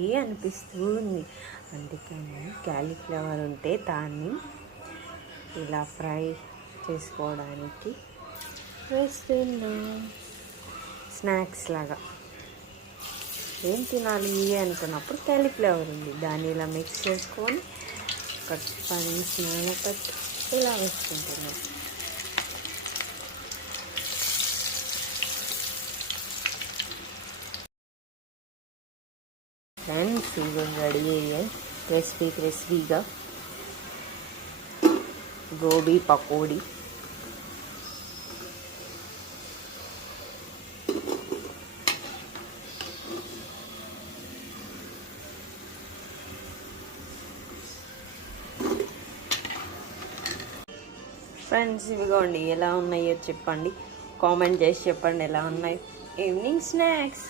అనిపిస్తూ ఉంది. అందుకని క్యాలీఫ్లవర్ ఉంటే దాన్ని ఇలా ఫ్రై చేసుకోవడానికి వేస్తున్నా. స్నాక్స్ లాగా ఏం తినాలి అనుకున్నప్పుడు క్యాలీఫ్లవర్ ఉంది, దాన్ని ఇలా మిక్స్ చేసుకొని ఒక 10 నిమిషాల పాటు ఇలా వేసుకుంటున్నాం. ఫ్రెండ్స్ ఇవి రెడీ అయ్యాయి క్రిస్పీగా గోబీ పకోడీ. ఫ్రెండ్స్ ఇవిగోండి, ఎలా ఉన్నాయో చెప్పండి, కామెంట్ చేసి చెప్పండి ఎలా ఉన్నాయి ఈవినింగ్ స్నాక్స్.